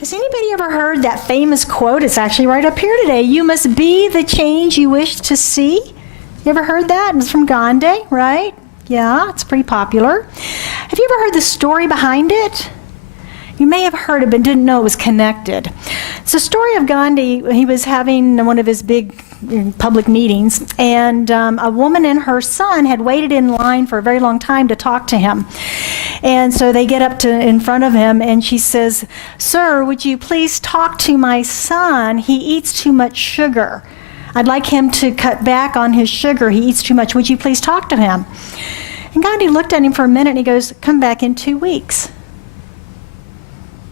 Has anybody ever heard that famous quote? It's actually right up here today. You must be the change you wish to see. You ever heard that? It's from Gandhi, right? Yeah, it's pretty popular. Have you ever heard the story behind it? You may have heard it, but didn't know it was connected. It's the story of Gandhi. He was having one of his big public meetings, and a woman and her son had waited in line for a very long time to talk to him. And so they get up to in front of him, and she says, "Sir, would you please talk to my son? He eats too much sugar. I'd like him to cut back on his sugar. He eats too much. Would you please talk to him?" And Gandhi looked at him for a minute, and he goes, "Come back in 2 weeks."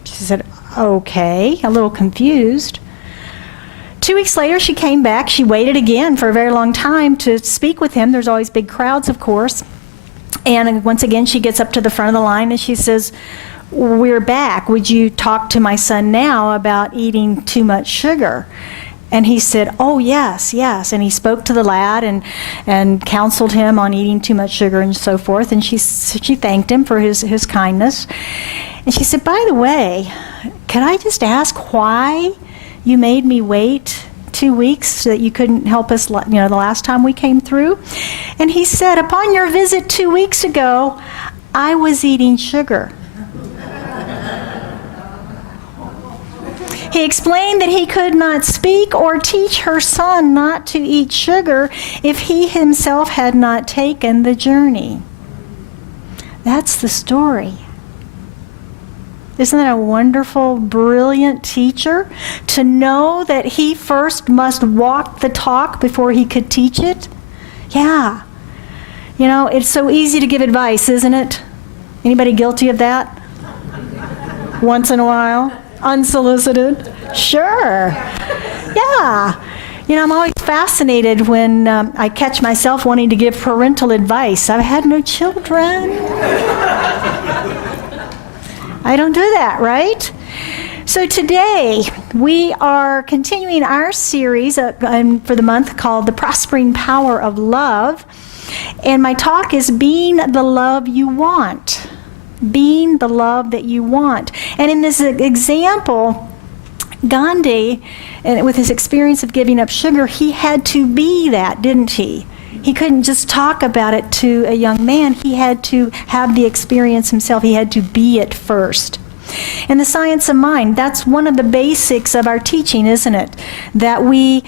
She said, "Okay," a little confused. 2 weeks later, she came back. She waited again for a very long time to speak with him. There's always big crowds, of course. And once again, she gets up to the front of the line and she says, "We're back. Would you talk to my son now about eating too much sugar?" And he said, "Oh, yes, yes." And he spoke to the lad and counseled him on eating too much sugar and so forth. And she thanked him for his kindness. And she said, "By the way, could I just ask why you made me wait 2 weeks so that you couldn't help us, the last time we came through?" And he said, "Upon your visit 2 weeks ago, I was eating sugar." He explained that he could not speak or teach her son not to eat sugar if he himself had not taken the journey. That's the story. Isn't that a wonderful, brilliant teacher? To know that he first must walk the talk before he could teach it? Yeah. It's so easy to give advice, isn't it? Anybody guilty of that? Once in a while? Unsolicited? Sure. Yeah. I'm always fascinated when I catch myself wanting to give parental advice. I've had no children. I don't do that, right? So today, we are continuing our series for the month called The Prospering Power of Love. And my talk is Being the Love You Want. Being the love that you want. And in this example, Gandhi, and with his experience of giving up sugar, he had to be that, didn't he? He couldn't just talk about it to a young man. He had to have the experience himself. He had to be it first. In the science of mind, that's one of the basics of our teaching, isn't it? That we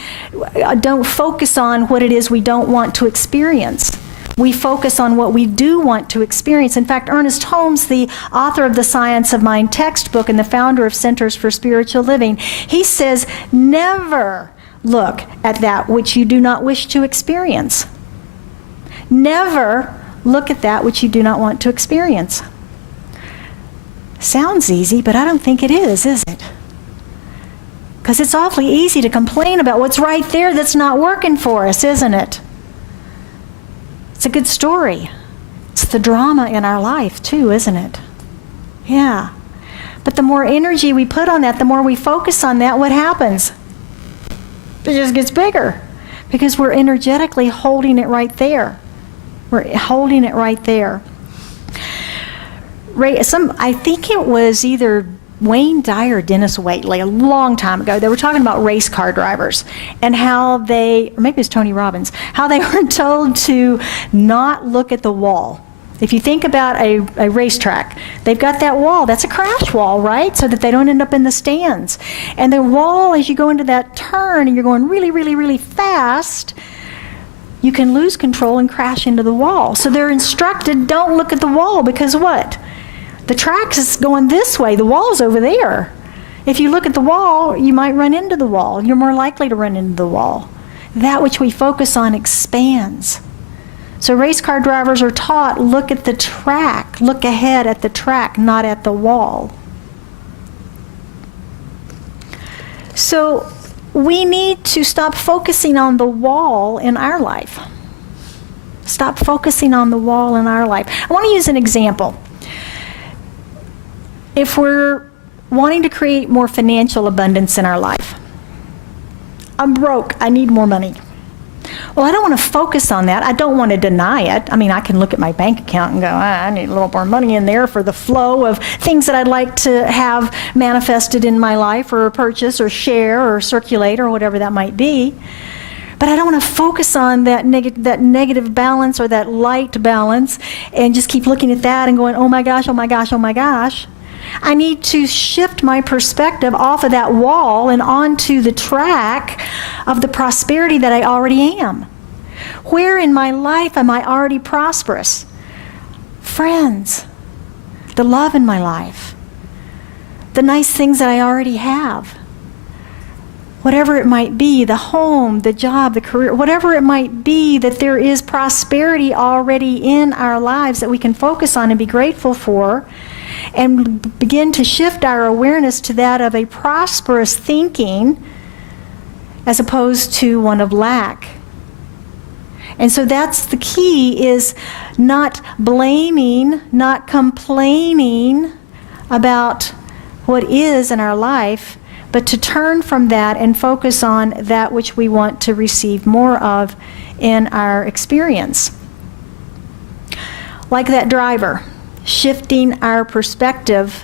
don't focus on what it is we don't want to experience. We focus on what we do want to experience. In fact, Ernest Holmes, the author of the Science of Mind textbook and the founder of Centers for Spiritual Living, he says, never look at that which you do not wish to experience. Never look at that which you do not want to experience. Sounds easy, but I don't think it is it? Because it's awfully easy to complain about what's right there that's not working for us, isn't it? It's a good story. It's the drama in our life too, isn't it? Yeah. But the more energy we put on that, the more we focus on that, what happens? It just gets bigger because we're energetically holding it right there. We're holding it right there. I think it was either Wayne Dyer or Dennis Waitley a long time ago. They were talking about race car drivers and how or maybe it was Tony Robbins, how they were told to not look at the wall. If you think about a racetrack, they've got that wall. That's a crash wall, right? So that they don't end up in the stands. And the wall, as you go into that turn and you're going really, really, really fast, you can lose control and crash into the wall. So they're instructed, don't look at the wall because what? The track is going this way. The wall's over there. If you look at the wall, you might run into the wall. You're more likely to run into the wall. That which we focus on expands. So race car drivers are taught, look at the track. Look ahead at the track, not at the wall. So we need to stop focusing on the wall in our life. Stop focusing on the wall in our life. I want to use an example. If we're wanting to create more financial abundance in our life, I'm broke, I need more money. Well, I don't want to focus on that. I don't want to deny it. I mean, I can look at my bank account and go, I need a little more money in there for the flow of things that I'd like to have manifested in my life, or purchase or share or circulate or whatever that might be. But I don't want to focus on that negative balance or that light balance and just keep looking at that and going, oh my gosh, oh my gosh, oh my gosh. I need to shift my perspective off of that wall and onto the track of the prosperity that I already am. Where in my life am I already prosperous? Friends, the love in my life, the nice things that I already have. Whatever it might be, the home, the job, the career, whatever it might be, that there is prosperity already in our lives that we can focus on and be grateful for, and begin to shift our awareness to that of a prosperous thinking as opposed to one of lack. And so that's the key, is not blaming, not complaining about what is in our life, but to turn from that and focus on that which we want to receive more of in our experience. Like that driver, shifting our perspective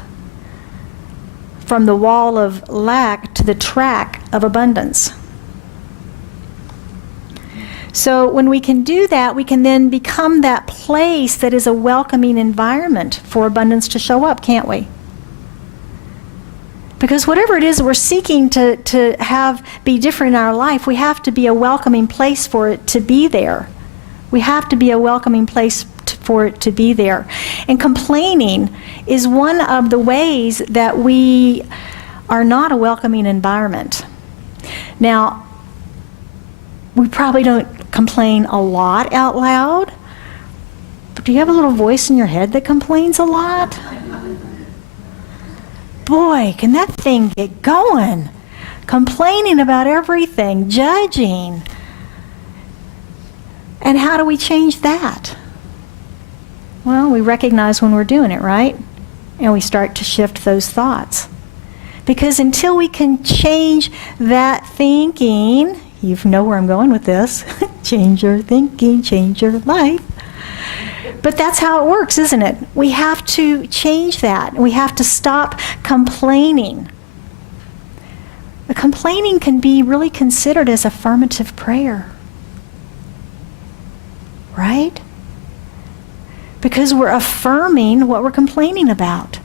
from the wall of lack to the track of abundance. So when we can do that, we can then become that place that is a welcoming environment for abundance to show up, can't we? Because whatever it is we're seeking to have be different in our life, we have to be a welcoming place for it to be there. We have to be a welcoming place for it to be there. And complaining is one of the ways that we are not a welcoming environment. Now, we probably don't complain a lot out loud, but do you have a little voice in your head that complains a lot? Boy, can that thing get going. Complaining about everything, judging. And how do we change that? Well, we recognize when we're doing it, right? And we start to shift those thoughts. Because until we can change that thinking, you know where I'm going with this, change your thinking, change your life. But that's how it works, isn't it? We have to change that. We have to stop complaining. The complaining can be really considered as affirmative prayer. Right? Because we're affirming what we're complaining about.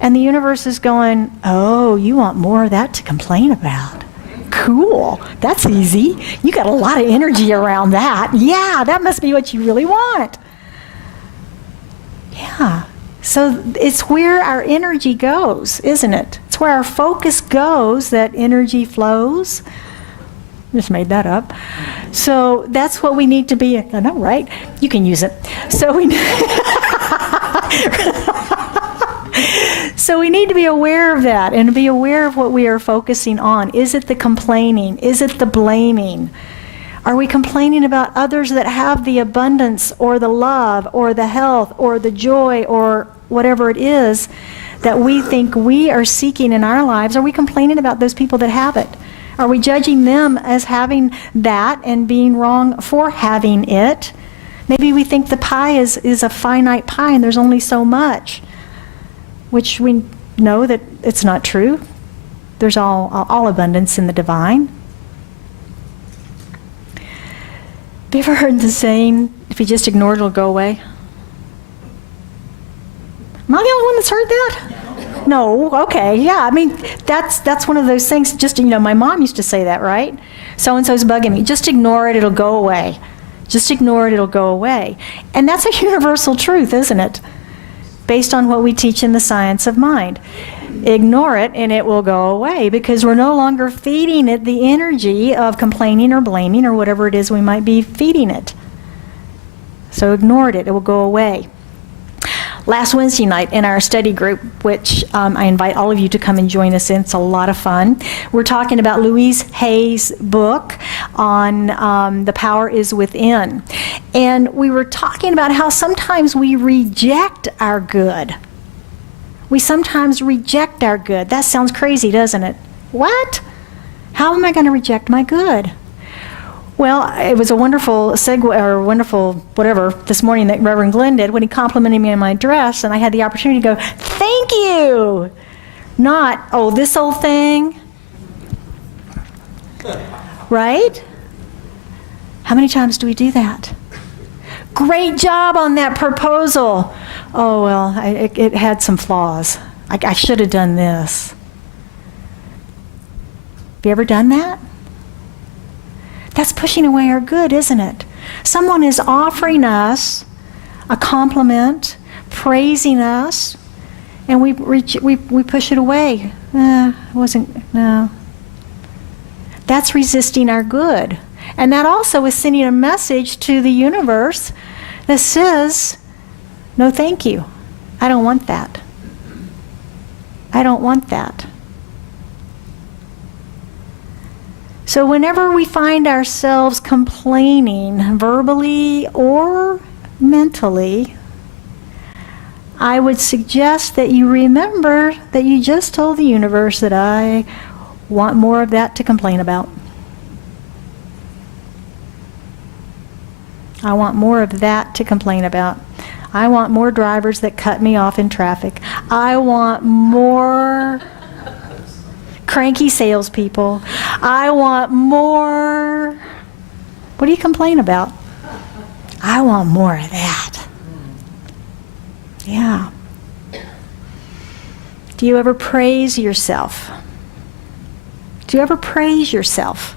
And the universe is going, oh, you want more of that to complain about. Cool. That's easy. You got a lot of energy around that. Yeah, that must be what you really want. Yeah. So it's where our energy goes, isn't it? It's where our focus goes that energy flows. Just made that up. So that's what we need to be. I know, right? You can use it. So we need to be aware of that and be aware of what we are focusing on. Is it the complaining? Is it the blaming? Are we complaining about others that have the abundance or the love or the health or the joy or whatever it is that we think we are seeking in our lives? Are we complaining about those people that have it? Are we judging them as having that and being wrong for having it? Maybe we think the pie is a finite pie and there's only so much, which we know that it's not true. There's all abundance in the divine. Have you ever heard the saying, if you just ignore it, it'll go away? Am I the only one that's heard that? No, okay, yeah. I mean, that's one of those things, just, my mom used to say that, right? So-and-so's bugging me. Just ignore it, it'll go away. Just ignore it, it'll go away. And that's a universal truth, isn't it? Based on what we teach in the science of mind. Ignore it and it will go away because we're no longer feeding it the energy of complaining or blaming or whatever it is we might be feeding it. So ignore it, it will go away. Last Wednesday night in our study group, which I invite all of you to come and join us in, it's a lot of fun. We're talking about Louise Hay's book on The Power is Within. And we were talking about how sometimes we reject our good. We sometimes reject our good. That sounds crazy, doesn't it? What? How am I going to reject my good? Well, it was a wonderful segue, or wonderful whatever, this morning that Reverend Glenn did when he complimented me on my dress, and I had the opportunity to go, thank you! Not, oh, this old thing. Right? How many times do we do that? Great job on that proposal. Oh, well, it had some flaws. I should have done this. Have you ever done that? That's pushing away our good, isn't it? Someone is offering us a compliment, praising us, and we push it away. No. That's resisting our good. And that also is sending a message to the universe that says, no, thank you. I don't want that. I don't want that. So whenever we find ourselves complaining, verbally or mentally, I would suggest that you remember that you just told the universe that I want more of that to complain about. I want more of that to complain about. I want more drivers that cut me off in traffic. I want more cranky salespeople. I want more. What do you complain about? I want more of that. Yeah. Do you ever praise yourself? Do you ever praise yourself?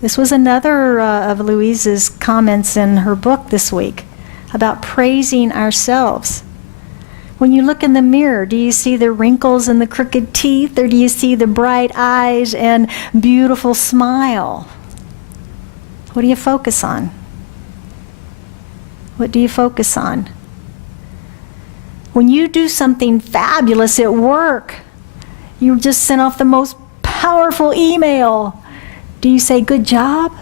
This was another of Louise's comments in her book this week about praising ourselves. When you look in the mirror, do you see the wrinkles and the crooked teeth, or do you see the bright eyes and beautiful smile? What do you focus on? What do you focus on? When you do something fabulous at work, you just sent off the most powerful email. Do you say, good job?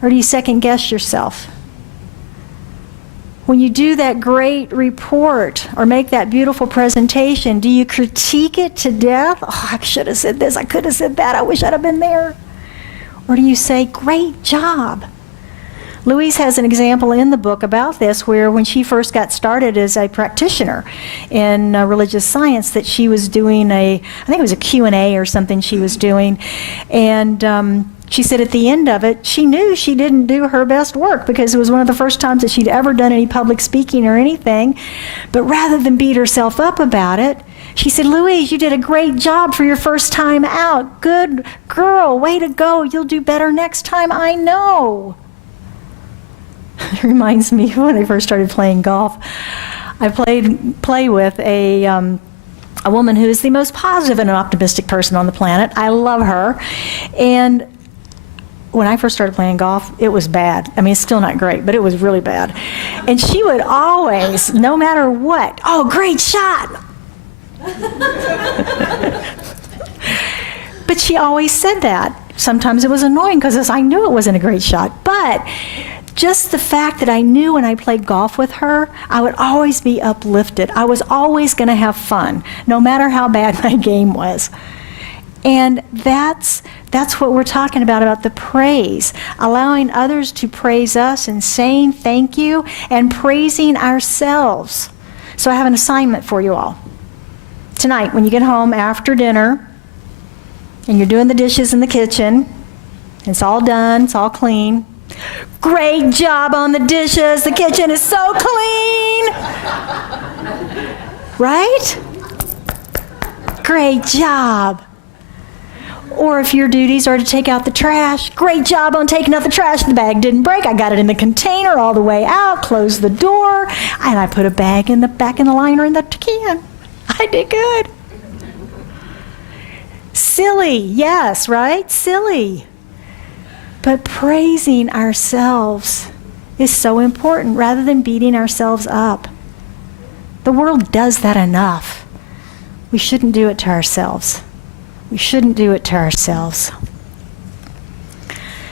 Or do you second guess yourself? When you do that great report or make that beautiful presentation, do you critique it to death? Oh, I should have said this, I could have said that, I wish I'd have been there. Or do you say, great job? Louise has an example in the book about this, where when she first got started as a practitioner in religious science, that she was doing I think it was a Q&A or something she was doing, and she said at the end of it, she knew she didn't do her best work because it was one of the first times that she'd ever done any public speaking or anything, but rather than beat herself up about it, she said, Louise, you did a great job for your first time out. Good girl, way to go. You'll do better next time, I know. It reminds me when I first started playing golf. I play with a woman who is the most positive and optimistic person on the planet. I love her. And when I first started playing golf, it was bad. I mean, it's still not great, but it was really bad. And she would always, no matter what, oh, great shot. But she always said that. Sometimes it was annoying because I knew it wasn't a great shot. But just the fact that I knew when I played golf with her, I would always be uplifted. I was always going to have fun, no matter how bad my game was. And that's what we're talking about the praise, allowing others to praise us and saying thank you and praising ourselves. So I have an assignment for you all. Tonight, when you get home after dinner, and you're doing the dishes in the kitchen, it's all done, it's all clean. Great job on the dishes. The kitchen is so clean. Right? Great job. Or if your duties are to take out the trash, great job on taking out the trash. The bag didn't break. I got it in the container all the way out, closed the door, and I put a bag in the back in the liner in the can. I did good. Silly, yes, right? Silly. But praising ourselves is so important rather than beating ourselves up. The world does that enough. We shouldn't do it to ourselves. We shouldn't do it to ourselves.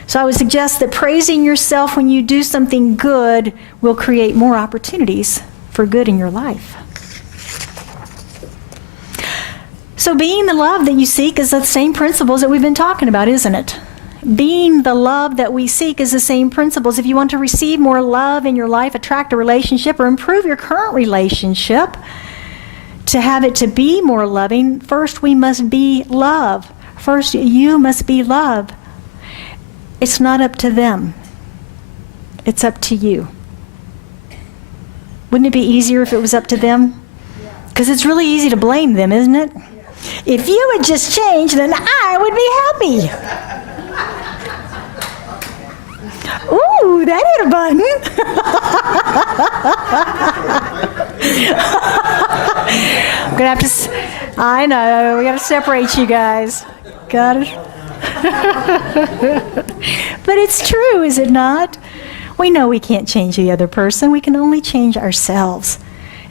So I would suggest that praising yourself when you do something good will create more opportunities for good in your life. So being the love that you seek is the same principles that we've been talking about, isn't it? Being the love that we seek is the same principles. If you want to receive more love in your life, attract a relationship, or improve your current relationship, to have it to be more loving, first we must be love. First, you must be love. It's not up to them. It's up to you. Wouldn't it be easier if it was up to them? Because it's really easy to blame them, isn't it? If you would just change, then I would be happy. Ooh, that hit a button. I'm going to have to, I know, we got to separate you guys. Got it? But it's true, is it not? We know we can't change the other person. We can only change ourselves.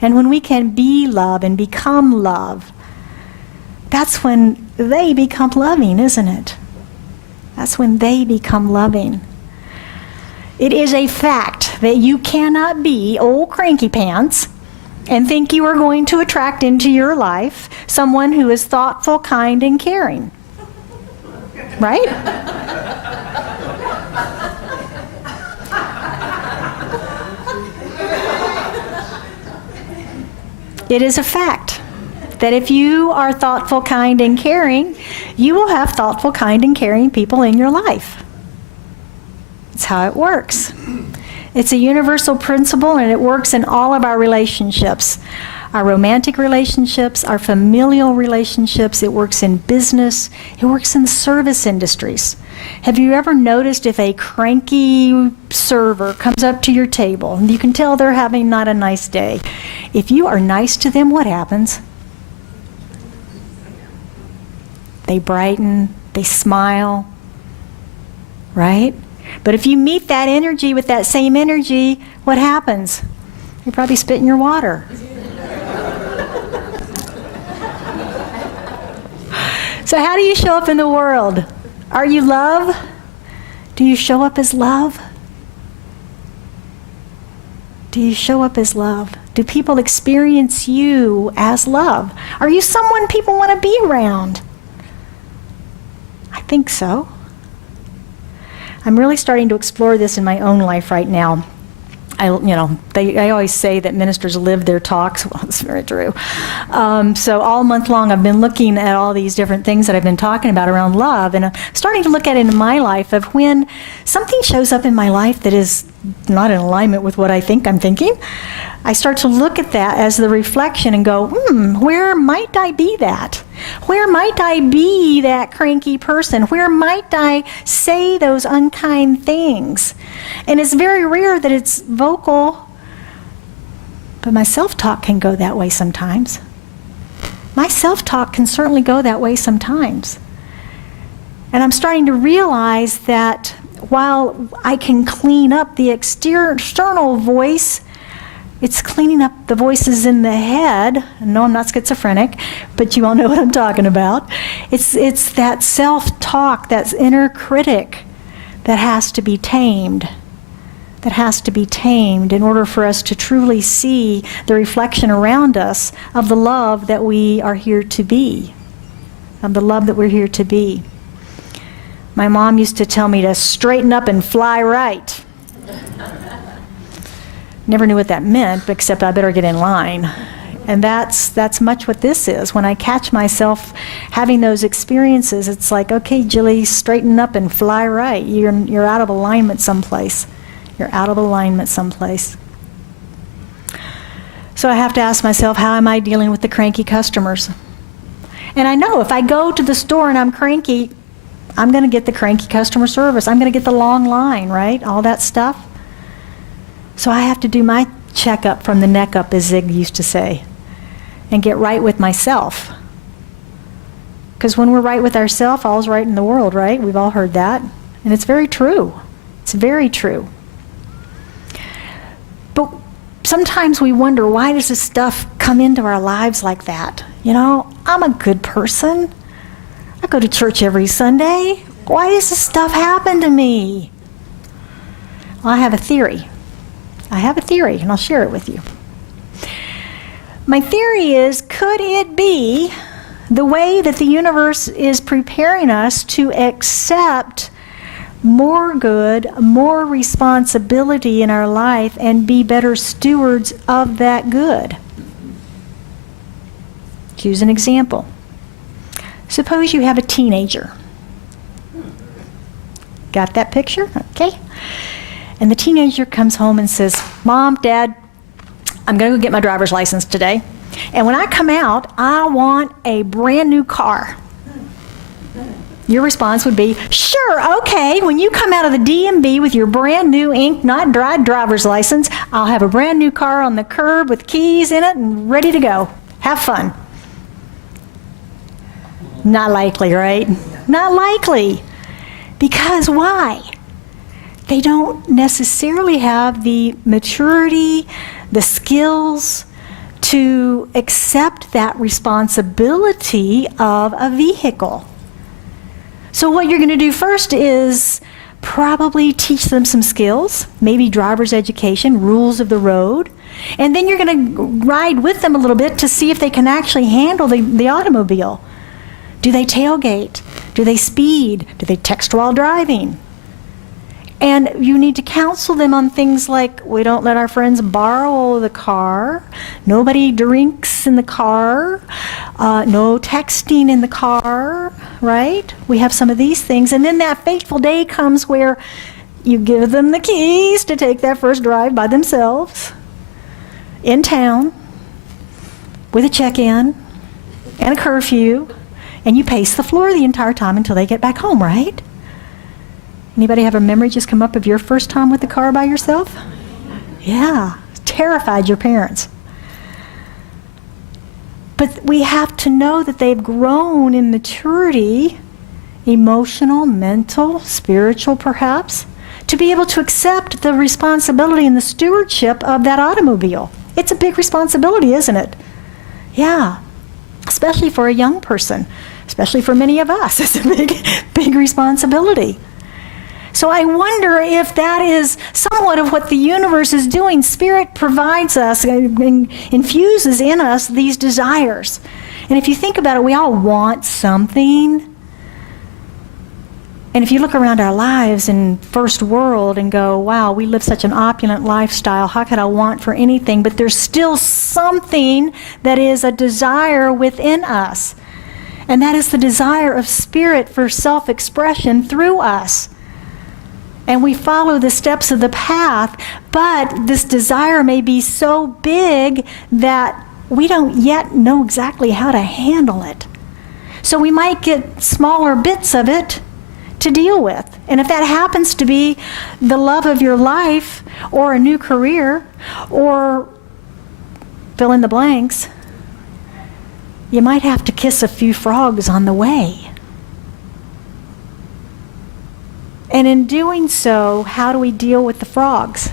And when we can be love and become love, that's when they become loving, isn't it? That's when they become loving. It is a fact that you cannot be old cranky pants and think you are going to attract into your life someone who is thoughtful, kind, and caring. Right? It is a fact that if you are thoughtful, kind, and caring, you will have thoughtful, kind, and caring people in your life. It's how it works. It's a universal principle, and it works in all of our relationships. Our romantic relationships, our familial relationships, it works in business, it works in service industries. Have you ever noticed if a cranky server comes up to your table, and you can tell they're having not a nice day, if you are nice to them, what happens? They brighten, they smile, right? But if you meet that energy with that same energy, what happens? You probably spit in your water. So how do you show up in the world? Are you love? Do you show up as love? Do you show up as love? Do people experience you as love? Are you someone people want to be around? I think so. I'm really starting to explore this in my own life right now. I always say that ministers live their talks. Well, it's very true. So all month long, I've been looking at all these different things that I've been talking about around love, and I'm starting to look at it in my life of when something shows up in my life that is not in alignment with what I think I'm thinking. I start to look at that as the reflection and go, where might I be that? Where might I be that cranky person? Where might I say those unkind things? And it's very rare that it's vocal, but my self-talk can go that way sometimes. My self-talk can certainly go that way sometimes. And I'm starting to realize that while I can clean up the external voice, it's cleaning up the voices in the head. No, I'm not schizophrenic, but you all know what I'm talking about. It's that self-talk, that inner critic that has to be tamed. That has to be tamed in order for us to truly see the reflection around us of the love that we are here to be. Of the love that we're here to be. My mom used to tell me to straighten up and fly right. Never knew what that meant, except I better get in line. And that's much what this is. When I catch myself having those experiences, it's like, okay, Jilly, straighten up and fly right. You're out of alignment someplace. You're out of alignment someplace. So I have to ask myself, how am I dealing with the cranky customers? And I know if I go to the store and I'm cranky, I'm going to get the cranky customer service. I'm going to get the long line, right? All that stuff. So I have to do my checkup from the neck up, as Zig used to say, and get right with myself. Because when we're right with ourselves, all's right in the world, right? We've all heard that. And it's very true. It's very true. But sometimes we wonder, why does this stuff come into our lives like that? You know, I'm a good person. I go to church every Sunday. Why does this stuff happen to me? Well, I have a theory. And I'll share it with you. My theory is, could it be the way that the universe is preparing us to accept more good, more responsibility in our life, and be better stewards of that good. Use an example. Suppose you have a teenager. Got that picture? Okay. And the teenager comes home and says, Mom, Dad, I'm going to go get my driver's license today. And when I come out, I want a brand new car. Your response would be, sure, okay, when you come out of the DMV with your brand new ink, not dried driver's license, I'll have a brand new car on the curb with keys in it and ready to go. Have fun. Not likely, right? Not likely. Because why? They don't necessarily have the maturity, the skills to accept that responsibility of a vehicle. So what you're going to do first is probably teach them some skills, maybe driver's education, rules of the road, and then you're going to ride with them a little bit to see if they can actually handle the automobile. Do they tailgate? Do they speed? Do they text while driving? And you need to counsel them on things like, we don't let our friends borrow the car, nobody drinks in the car, no texting in the car, right? We have some of these things. And then that fateful day comes where you give them the keys to take that first drive by themselves in town with a check-in and a curfew, and you pace the floor the entire time until they get back home, right? Anybody have a memory just come up of your first time with the car by yourself? Yeah, terrified your parents. But we have to know that they've grown in maturity, emotional, mental, spiritual perhaps, to be able to accept the responsibility and the stewardship of that automobile. It's a big responsibility, isn't it? Yeah, especially for a young person, especially for many of us. It's a big responsibility. So I wonder if that is somewhat of what the universe is doing. Spirit provides us, infuses in us these desires. And if you think about it, we all want something. And if you look around our lives in first world and go, wow, we live such an opulent lifestyle, how could I want for anything? But there's still something that is a desire within us. And that is the desire of Spirit for self-expression through us. And we follow the steps of the path, but this desire may be so big that we don't yet know exactly how to handle it. So we might get smaller bits of it to deal with. And if that happens to be the love of your life, or a new career, or fill in the blanks, you might have to kiss a few frogs on the way. And in doing so, how do we deal with the frogs?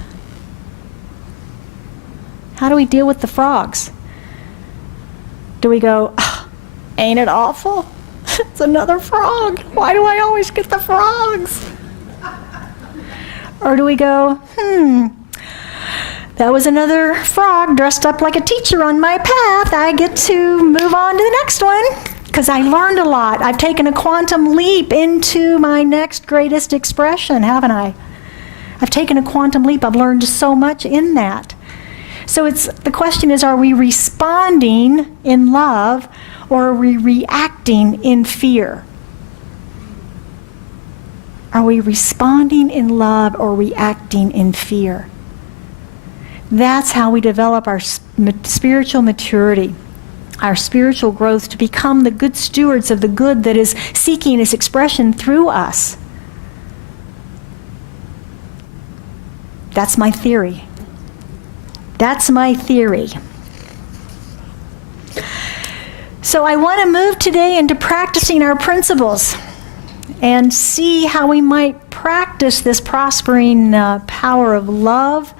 How do we deal with the frogs? Do we go, oh, ain't it awful? It's another frog. Why do I always get the frogs? Or do we go, that was another frog dressed up like a teacher on my path. I get to move on to the next one. Because I learned a lot. I've taken a quantum leap into my next greatest expression, haven't I? I've taken a quantum leap. I've learned so much in that. So the question is, are we responding in love, or are we reacting in fear? Are we responding in love or reacting in fear? That's how we develop our spiritual maturity, our spiritual growth, to become the good stewards of the good that is seeking its expression through us. That's my theory. That's my theory. So I want to move today into practicing our principles and see how we might practice this prospering power of love,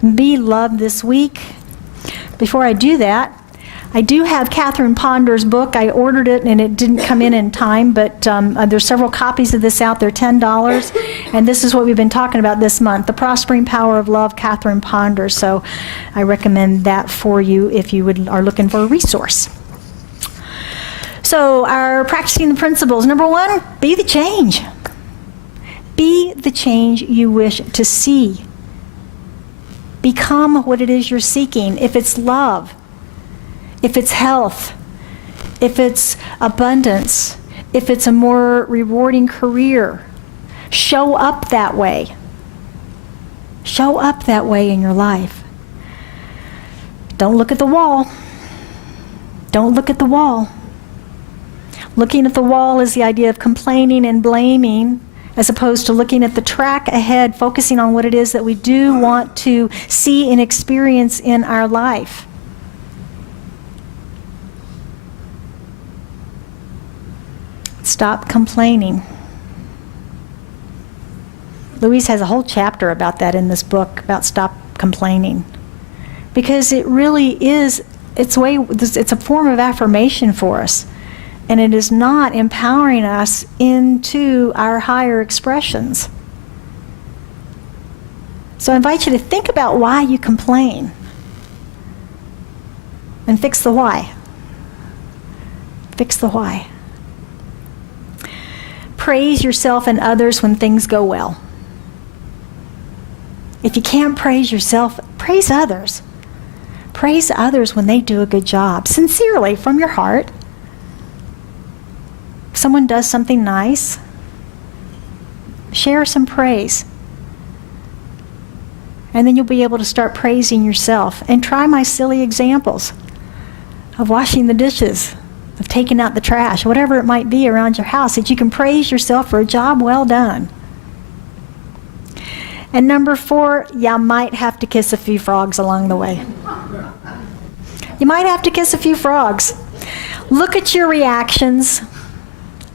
and be loved this week. Before I do that, I do have Catherine Ponder's book. I ordered it and it didn't come in time, but there's several copies of this out there, $10. And this is what we've been talking about this month, The Prospering Power of Love, Catherine Ponder. So I recommend that for you if you are looking for a resource. So our practicing the principles. Number one, be the change. Be the change you wish to see. Become what it is you're seeking. If it's love, if it's health, if it's abundance, if it's a more rewarding career, show up that way. Show up that way in your life. Don't look at the wall. Don't look at the wall. Looking at the wall is the idea of complaining and blaming, as opposed to looking at the track ahead, focusing on what it is that we do want to see and experience in our life. Stop complaining. Louise has a whole chapter about that in this book, about stop complaining. Because it really is, it's a form of affirmation for us. And it is not empowering us into our higher expressions. So I invite you to think about why you complain. And fix the why. Fix the why. Praise yourself and others when things go well. If you can't praise yourself, praise others. Praise others when they do a good job, sincerely, from your heart. If someone does something nice, share some praise. And then you'll be able to start praising yourself. And try my silly examples of washing the dishes, of taking out the trash, whatever it might be around your house, that you can praise yourself for a job well done. And number 4, you might have to kiss a few frogs along the way. You might have to kiss a few frogs. Look at your reactions.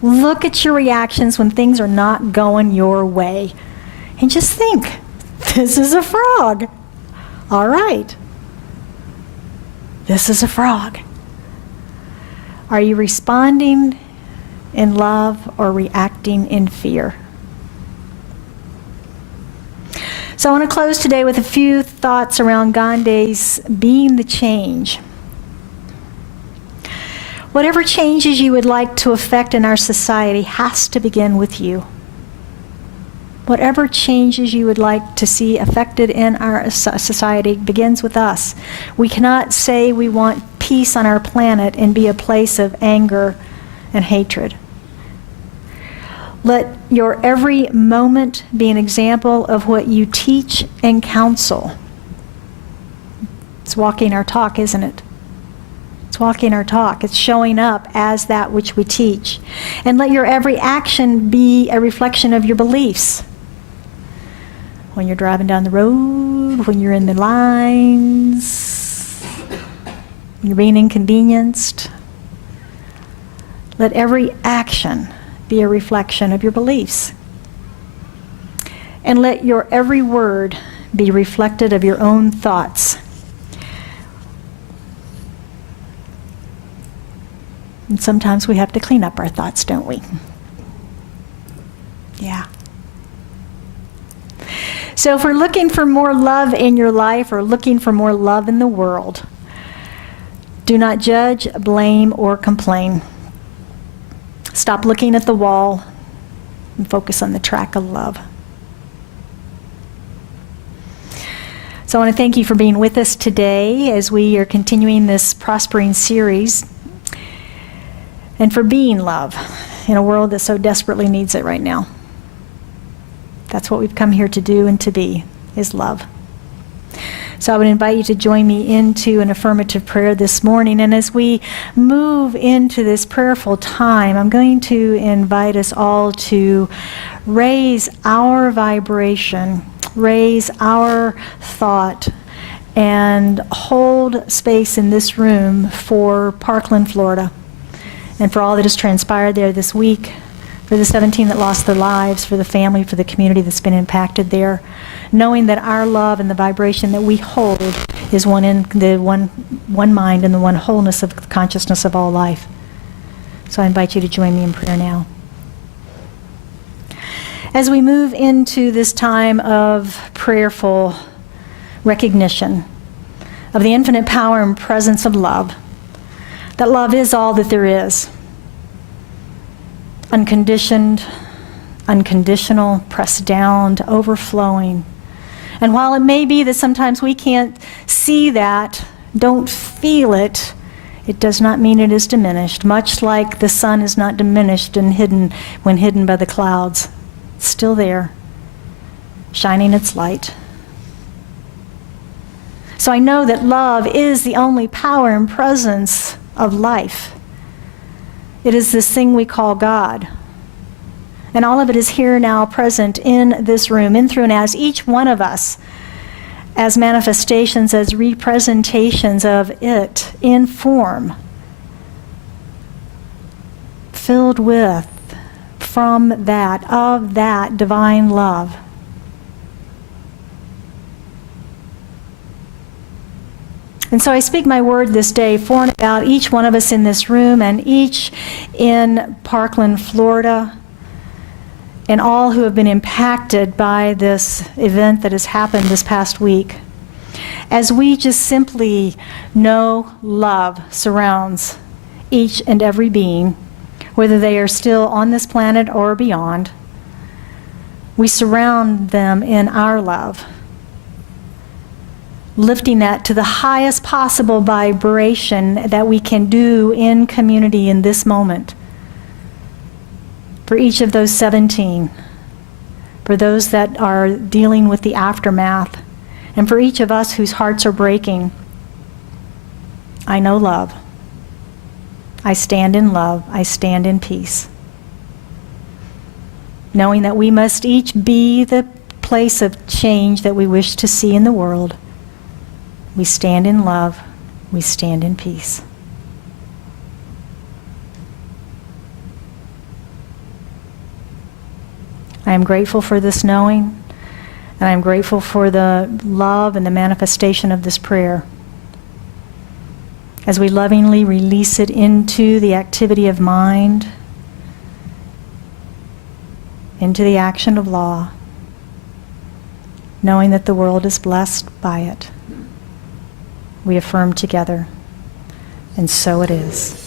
Look at your reactions when things are not going your way. And just think, this is a frog. All right. This is a frog. Are you responding in love or reacting in fear? So I want to close today with a few thoughts around Gandhi's being the change. Whatever changes you would like to affect in our society has to begin with you. Whatever changes you would like to see affected in our society begins with us. We cannot say we want peace on our planet and be a place of anger and hatred. Let your every moment be an example of what you teach and counsel. It's walking our talk, isn't it? It's walking our talk. It's showing up as that which we teach. And let your every action be a reflection of your beliefs. When you're driving down the road, when you're in the lines, when you're being inconvenienced. Let every action be a reflection of your beliefs. And let your every word be reflected of your own thoughts. And sometimes we have to clean up our thoughts, don't we? Yeah. So if we're looking for more love in your life or looking for more love in the world, do not judge, blame, or complain. Stop looking at the wall and focus on the track of love. So I want to thank you for being with us today as we are continuing this Prospering series, and for being love in a world that so desperately needs it right now. That's what we've come here to do and to be, is love. So I would invite you to join me into an affirmative prayer this morning. And as we move into this prayerful time, I'm going to invite us all to raise our vibration, raise our thought, and hold space in this room for Parkland, Florida, and for all that has transpired there this week, for the 17 that lost their lives, for the family, for the community that's been impacted there, knowing that our love and the vibration that we hold is one mind and the one wholeness of the consciousness of all life. So I invite you to join me in prayer now. As we move into this time of prayerful recognition of the infinite power and presence of love, that love is all that there is, unconditioned, unconditional, pressed down to overflowing. And while it may be that sometimes we can't see that, don't feel it, it does not mean it is diminished, much like the sun is not diminished and hidden when hidden by the clouds. It's still there, shining its light. So I know that love is the only power and presence of life. It is this thing we call God. And all of it is here now, present in this room, in, through, and as each one of us, as manifestations, as representations of it in form, filled with, from that, of that divine love. And so I speak my word this day for and about each one of us in this room and each in Parkland, Florida, and all who have been impacted by this event that has happened this past week. As we just simply know love surrounds each and every being, whether they are still on this planet or beyond, we surround them in our love, lifting that to the highest possible vibration that we can do in community in this moment. For each of those 17, for those that are dealing with the aftermath, and for each of us whose hearts are breaking, I know love. I stand in love. I stand in peace. Knowing that we must each be the place of change that we wish to see in the world. We stand in love. We stand in peace. I am grateful for this knowing, and I am grateful for the love and the manifestation of this prayer. As we lovingly release it into the activity of mind, into the action of law, knowing that the world is blessed by it. We affirm together, and so it is.